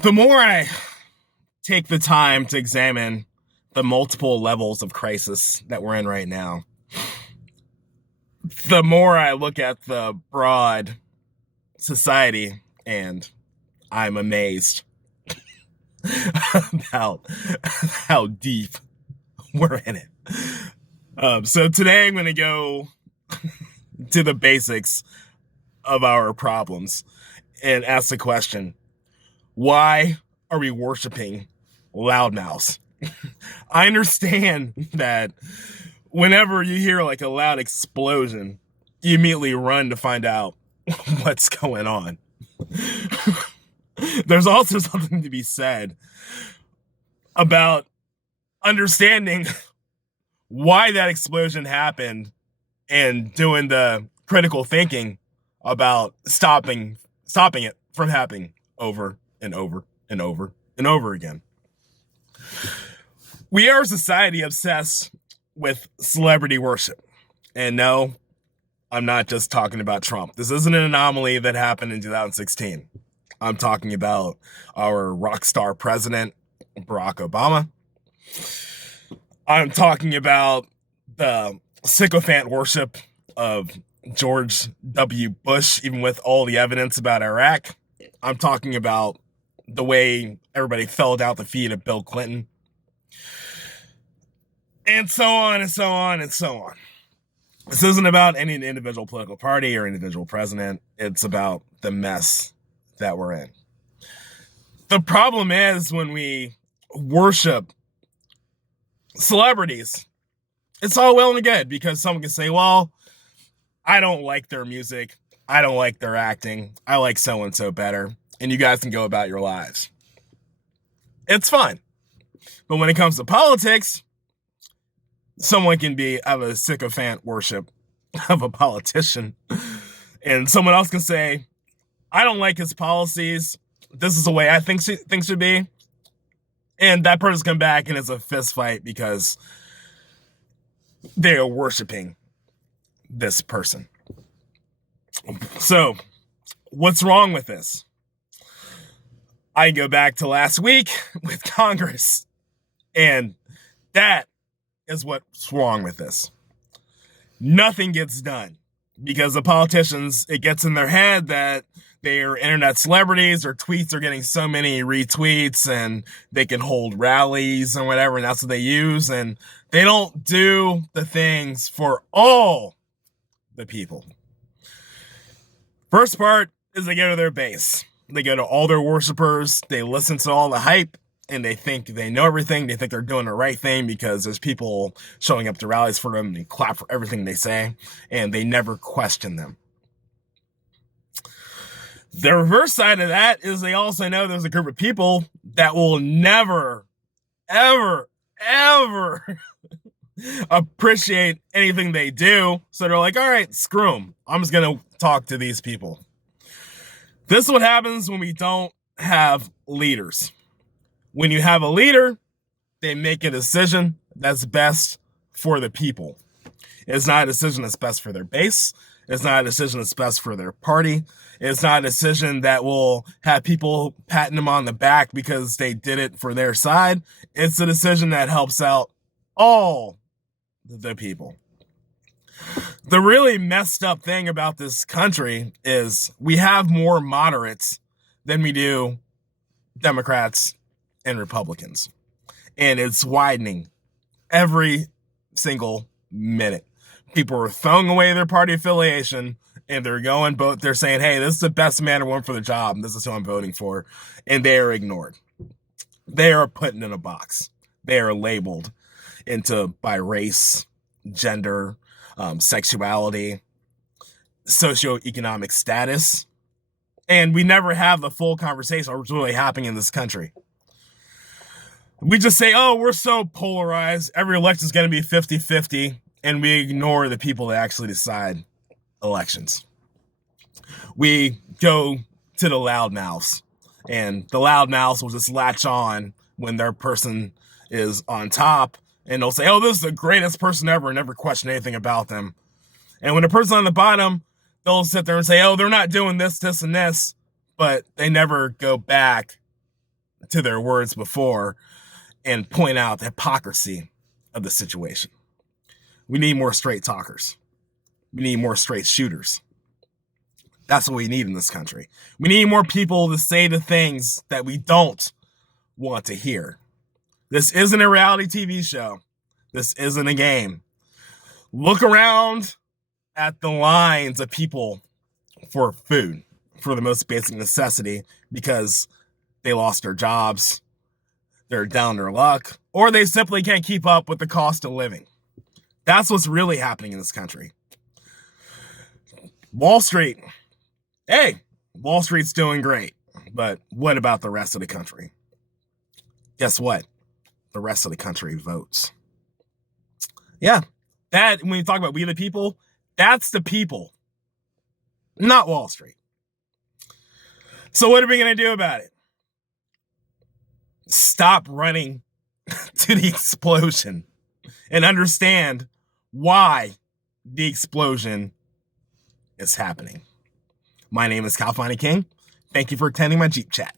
The more I take the time to examine the multiple levels of crisis that we're in right now, the more I look at the broad society, and I'm amazed about how deep we're in it. So today I'm going to go to the basics of our problems and ask the question, why are we worshiping loudmouths? I understand that whenever you hear like a loud explosion, you immediately run to find out what's going on. There's also something to be said about understanding why that explosion happened and doing the critical thinking about stopping it from happening over and over and over and over again. We are a society obsessed with celebrity worship. And no, I'm not just talking about Trump. This isn't an anomaly that happened in 2016. I'm talking about our rock star president, Barack Obama. I'm talking about the sycophant worship of George W. Bush, even with all the evidence about Iraq. I'm talking about the way everybody fell down the feet of Bill Clinton. And so on and so on and so on. This isn't about any individual political party or individual president. It's about the mess that we're in. The problem is when we worship celebrities, it's all well and good because someone can say, well, I don't like their music. I don't like their acting. I like so-and-so better. And you guys can go about your lives. It's fun. But when it comes to politics, someone can have a sycophant worship of a politician. And someone else can say, I don't like his policies. This is the way I think things should be. And that person come back and it's a fist fight because they are worshiping this person. So, what's wrong with this? I go back to last week with Congress, and that is what's wrong with this. Nothing gets done because the politicians, it gets in their head that they are internet celebrities, their tweets are getting so many retweets and they can hold rallies and whatever, and that's what they use, and they don't do the things for all the people. First part is they go to their base. They go to all their worshipers, they listen to all the hype, and they think they know everything. They think they're doing the right thing because there's people showing up to rallies for them and they clap for everything they say, and they never question them. The reverse side of that is they also know there's a group of people that will never, ever, ever appreciate anything they do. So they're like, all right, screw them. I'm just going to talk to these people. This is what happens when we don't have leaders. When you have a leader, they make a decision that's best for the people. It's not a decision that's best for their base. It's not a decision that's best for their party. It's not a decision that will have people patting them on the back because they did it for their side. It's a decision that helps out all the people. The really messed up thing about this country is we have more moderates than we do Democrats and Republicans. And it's widening every single minute. People are throwing away their party affiliation and they're saying, hey, this is the best man or woman for the job, and this is who I'm voting for. And they are ignored. They are put in a box. They are labeled by race, gender, sexuality, socioeconomic status. And we never have the full conversation of what's really happening in this country. We just say, oh, we're so polarized. Every election is going to be 50-50. And we ignore the people that actually decide elections. We go to the loudmouths. And the loudmouths will just latch on when their person is on top. And they'll say, oh, this is the greatest person ever, and never question anything about them. And when the person on the bottom, they'll sit there and say, oh, they're not doing this, this, and this. But they never go back to their words before and point out the hypocrisy of the situation. We need more straight talkers. We need more straight shooters. That's what we need in this country. We need more people to say the things that we don't want to hear. This isn't a reality TV show. This isn't a game. Look around at the lines of people for food, for the most basic necessity, because they lost their jobs, they're down their luck, or they simply can't keep up with the cost of living. That's what's really happening in this country. Wall Street. Hey, Wall Street's doing great, but what about the rest of the country? Guess what? The rest of the country votes. Yeah, that, when you talk about we the people, that's the people, not Wall Street. So what are we going to do about it? Stop running to the explosion and understand why the explosion is happening. My name is California King. Thank you for attending my Jeep Chat.